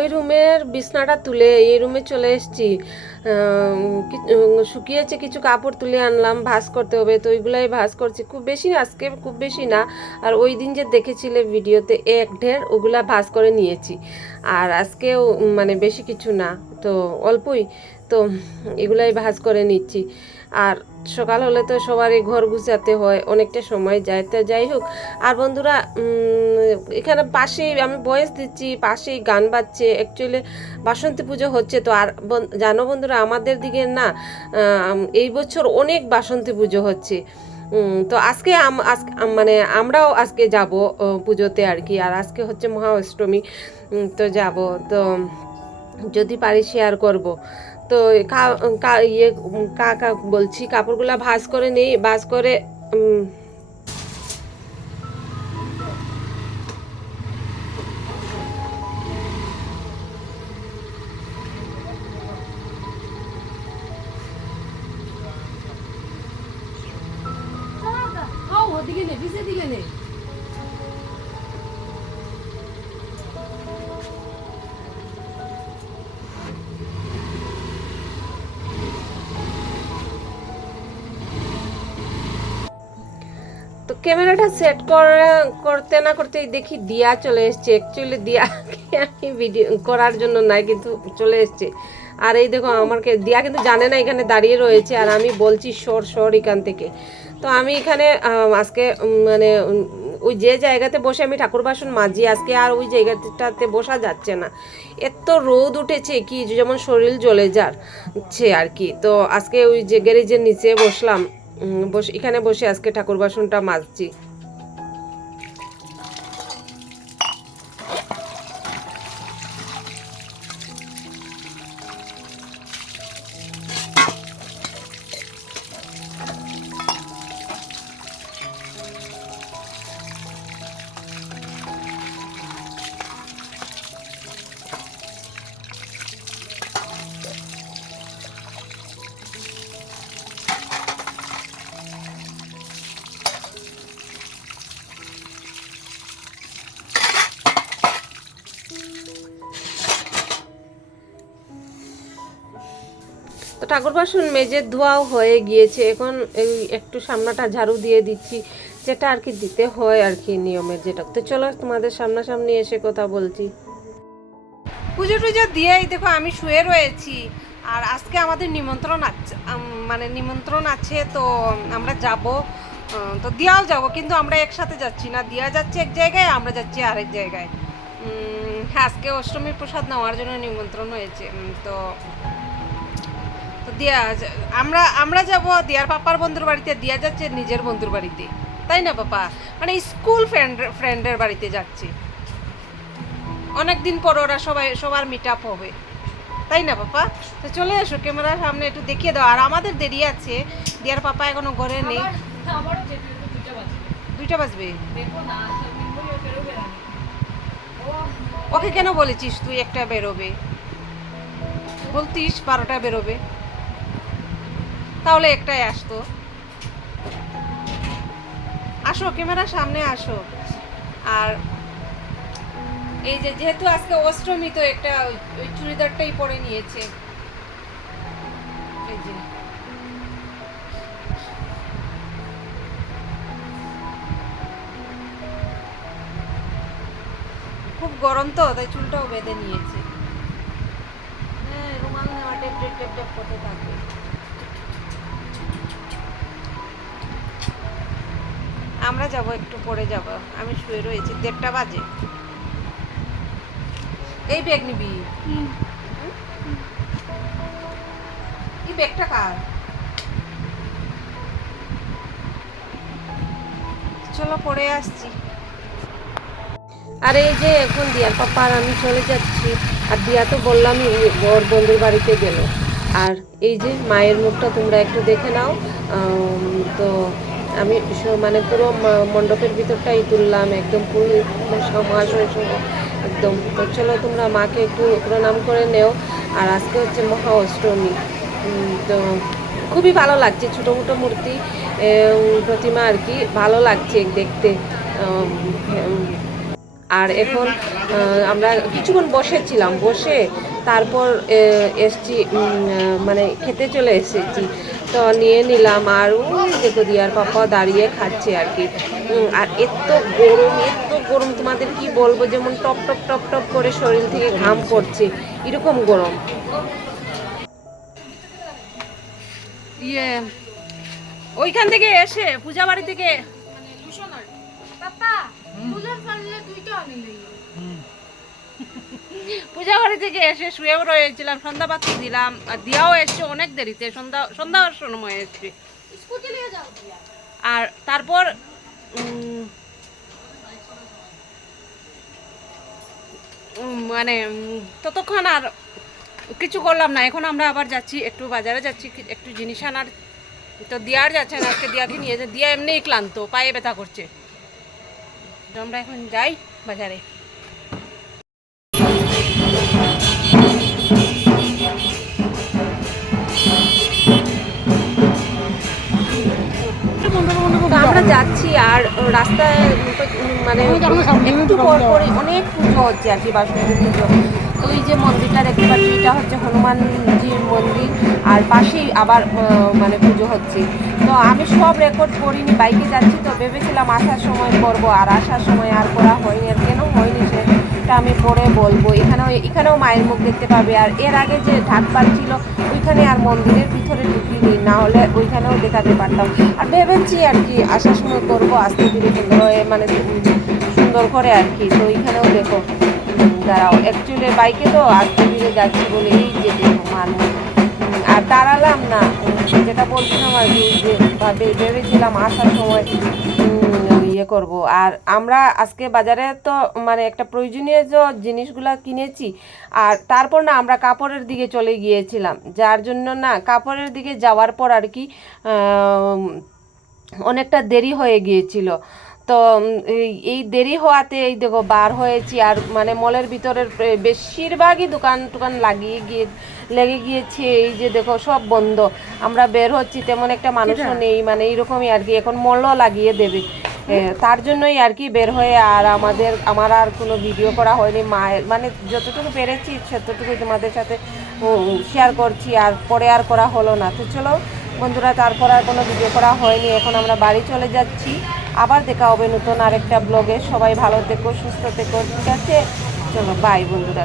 ওই রুমের বিছনাটা তুলে, এই রুমে চলে এসেছি। শুকিয়েছে কিছু কাপড় তুলে আনলাম, ভাঁজ করতে হবে, তো ওইগুলাই ভাঁজ করছি। খুব বেশি আজকে খুব বেশি না, আর ওই দিন যে দেখেছিলে ভিডিওতে এক ঢের, ওগুলা ভাঁজ করে নিয়েছি। আর আজকেও মানে বেশি কিছু না, তো অল্পই, তো এগুলাই ভাঁজ করে নিচ্ছি। আর সকাল হলে তো সবারই ঘর গুছাতে হয়, অনেকটা সময় যায়। তো যাই হোক, আর বন্ধুরা এখানে পাশেই আমি বয়স দিচ্ছি, পাশেই গান বাজছে। অ্যাকচুয়ালি বাসন্তী পুজো হচ্ছে তো, আর জানো বন্ধুরা, আমাদের দিকে না এই বছর অনেক বাসন্তী পুজো হচ্ছে। তো আজকে মানে আমরাও আজকে যাব পুজোতে আর কি। আর আজকে হচ্ছে মহা অষ্টমী তো যাব। তো যদি পারি শেয়ার করব। তো কা ইয়ে কাকা বলছি, কাপড়গুলো ভাজ করে নেই ভাজ করে দিকে নেই দিকে নে। ক্যামেরাটা সেট করে, করতে না করতেই দেখি দিয়া চলে এসছে। অ্যাকচুয়ালি দিয়া আমি ভিডিও করার জন্য নাই, কিন্তু চলে এসছে। আর এই দেখো আমাকে দিয়া কিন্তু জানে না এখানে দাঁড়িয়ে রয়েছে, আর আমি বলছি, সর সর এখান থেকে। তো আমি এখানে আজকে মানে ওই যে জায়গাতে বসে আমি ঠাকুর বাসন মাজি, আজকে আর ওই জায়গাটাতে বসা যাচ্ছে না। এত রোদ উঠেছে কি যেমন শরীর জ্বলে যাচ্ছে আর কি। তো আজকে ওই যে গ্যারেজের নিচে বসলাম বসে এখানে বসে আজকে ঠাকুর বাসনটা মাজছি। তো ঠাকুর বাসন মেজে ধোয়াও হয়ে গিয়েছে। এখন এই একটু সামনাটা ঝাড়ু দিয়ে দিচ্ছি, যেটা আর কি দিতে হয় আর কি নিয়মের যেটা। তো চলো তোমাদের সামনাসামনি এসে কথা বলছি। পুজো টুজো দিয়েই দেখো আমি শুয়ে রয়েছি। আর আজকে আমাদের নিমন্ত্রণ আছে মানে নিমন্ত্রণ আছে তো আমরা যাব তো দিয়াও যাব, কিন্তু আমরা একসাথে যাচ্ছি না। দিয়া যাচ্ছে এক জায়গায়, আমরা যাচ্ছি আরেক জায়গায়। হ্যাঁ আজকে অষ্টমীর প্রসাদ নেওয়ার জন্য নিমন্ত্রণ হয়েছে তো দিয়া আমরা আমরা যাব দিয়ার পাপার বন্ধুর বাড়িতে দিয়া যাচ্ছে নিজের বন্ধুর বাড়িতে। তাই না পাপা? মানে স্কুল ফ্রেন্ড ফ্রেন্ডের বাড়িতে যাচ্ছি। অনেক দিন পর ওরা সবাই সবার মিট আপ হবে। তাই না পাপা? তো চলে এসো ক্যামেরার সামনে একটু দেখিয়ে দাও। আর আমাদের দেরি আছে। দিয়ার পাপা এখনও ঘরে নেই। দুইটা বাজবে। ও, ওকে কেন বলেছিস তুই একটা বেরোবে? বলতিস বারোটা বেরোবে। তাহলে একটাই আসতো। আসো ক্যামেরার সামনে আসো। আর এই যে যেহেতু আজকে অষ্টমী, তো একটা ওই- চুড়িদারটাই পরে নিয়েছে। খুব গরম তো, তাই চুলটাও বেঁধে নিয়েছে। হ্যাঁ রুমাল নেওয়া টেপ টেপ টেপ করতে থাকবে। আমরা যাব একটু পরে যাব। আমি শুয়ে রয়েছি দেড়টা বাজে। এই ব্যাগ নিবি। এই ব্যাগটা কার? চলো পরে আসছি। আর এই যে এখন দিয়ার পাপা আর আমি চলে যাচ্ছি। আর দিয়া তো বললামই ওর বন্ধুর বাড়িতে গেল। আর এই যে মায়ের মুখটা তোমরা একটু দেখে নাও। তো আমি মানে পুরো মণ্ডপের ভিতরটাই তুললাম, একদম পুরো সমাজ সহ একদম। তো চলো তোমরা মাকে একটু প্রণাম করে নেও। আর আজকে হচ্ছে মহা অষ্টমী তো খুবই ভালো লাগছে ছোটো মোটো মূর্তি প্রতিমা আর কি। ভালো লাগছে দেখতে। আর এখন আমরা কিছুক্ষণ বসেছিলাম, বসে তারপর এসছি মানে খেতে চলে এসেছি। তো নিয়ে নিলাম আর ওই দেখো দিয়ার পাপা দাঁড়িয়ে খাচ্ছে আর কি। আর এত গরম এত গরম, তোমাদের কি বলব? যেমন টপ টপ টপ টপ করে শরীর থেকে ঘাম পড়ছে, এরকম গরম। ইয়ে ওইখান থেকে এসে, পূজা বাড়ি থেকে। পাপা! পূজা বাড়ি থেকে এসে শুয়েও রয়েছিলাম সন্ধ্যা বাতি দিলাম আর দিয়াও এসছে অনেক দেরিতে সন্ধ্যা সন্ধ্যার সময় এসছে। আর তারপর মানে ততক্ষণ আর কিছু করলাম না। এখন আমরা আবার যাচ্ছি একটু বাজারে যাচ্ছি একটু জিনিস আনার। তো দিয়ার যাচ্ছে না আজকে দিয়াকে নিয়ে যে দিয়া এমনিই ক্লান্ত পায়ে ব্যথা করছে। আমরা এখন যাই বাজারে। আমরা যাচ্ছি আর রাস্তায় মানে একটু পর পরই অনেক পুজো হচ্ছে আর কি বাসন্তী পুজো। এই যে মন্দিরটা দেখতে পাচ্ছি, এটা হচ্ছে হনুমানজির মন্দির, আর পাশেই আবার মানে পুজো হচ্ছে। তো আমি সব রেকর্ড করিনি, বাইকে যাচ্ছি তো ভেবেছিলাম আসার সময় করব, আর আসার সময় আর করা হয়নি, আর কেন হয়নি সেটা আমি পরে বলব। এখানেও এখানেও মায়ের মুখ দেখতে পাবে, আর এর আগে যে ঢাকপাল ছিল, ওইখানে আর মন্দিরের ভিতরে ঢুকিনি না হলে ওইখানেও দেখাতে পারতাম। আর ভেবেছি আর কি, আসার সময় করব, আস্তে ধীরে সুন্দর হয়ে মানে সুন্দর করে আর কি, তো ওইখানেও দেখো। দাঁড়াও অ্যাকচুয়ালি বাইকে তো আস্তে ধীরে যাচ্ছি বলে এই যে। উম, আর দাঁড়ালাম না যেটা বলছিলাম আর কি যে ভাবে- ভেবেছিলাম আসার সময় ইয়ে করব। আর আমরা আজকে বাজারে তো মানে একটা প্রয়োজনীয় যে জিনিসগুলো কিনেছি আর তারপর না আমরা কাপড়ের দিকে চলে গিয়েছিলাম। যার জন্য না কাপড়ের দিকে যাওয়ার পর আর কি অনেকটা দেরি হয়ে গিয়েছিল। তো এই- এই দেরি হওয়াতে এই দেখো বার হয়েছি আর মানে মলের ভিতরের বেশিরভাগই দোকান টোকান লাগিয়ে গিয়ে লেগে গিয়েছে এই যে দেখো সব বন্ধ। আমরা বের হচ্ছি তেমন একটা মানুষও নেই মানে এইরকমই আর কি এখন মলও লাগিয়ে দেবে। তার জন্যই আর কি বের হয়ে আর আমাদের আমার আর কোনো ভিডিও করা হয়নি মায়ের মানে যতটুকু পেরেছি ততটুকুই তোমাদের সাথে শেয়ার করছি আর পরে আর করা হলো না। তো চলো বন্ধুরা তারপর আর কোনো ভিডিও করা হয়নি এখন আমরা বাড়ি চলে যাচ্ছি। আবার দেখা হবে নতুন আরেকটা ব্লগে সবাই ভালো থেকো, সুস্থ থেকো, ঠিক আছে? চলো বাই বন্ধুরা.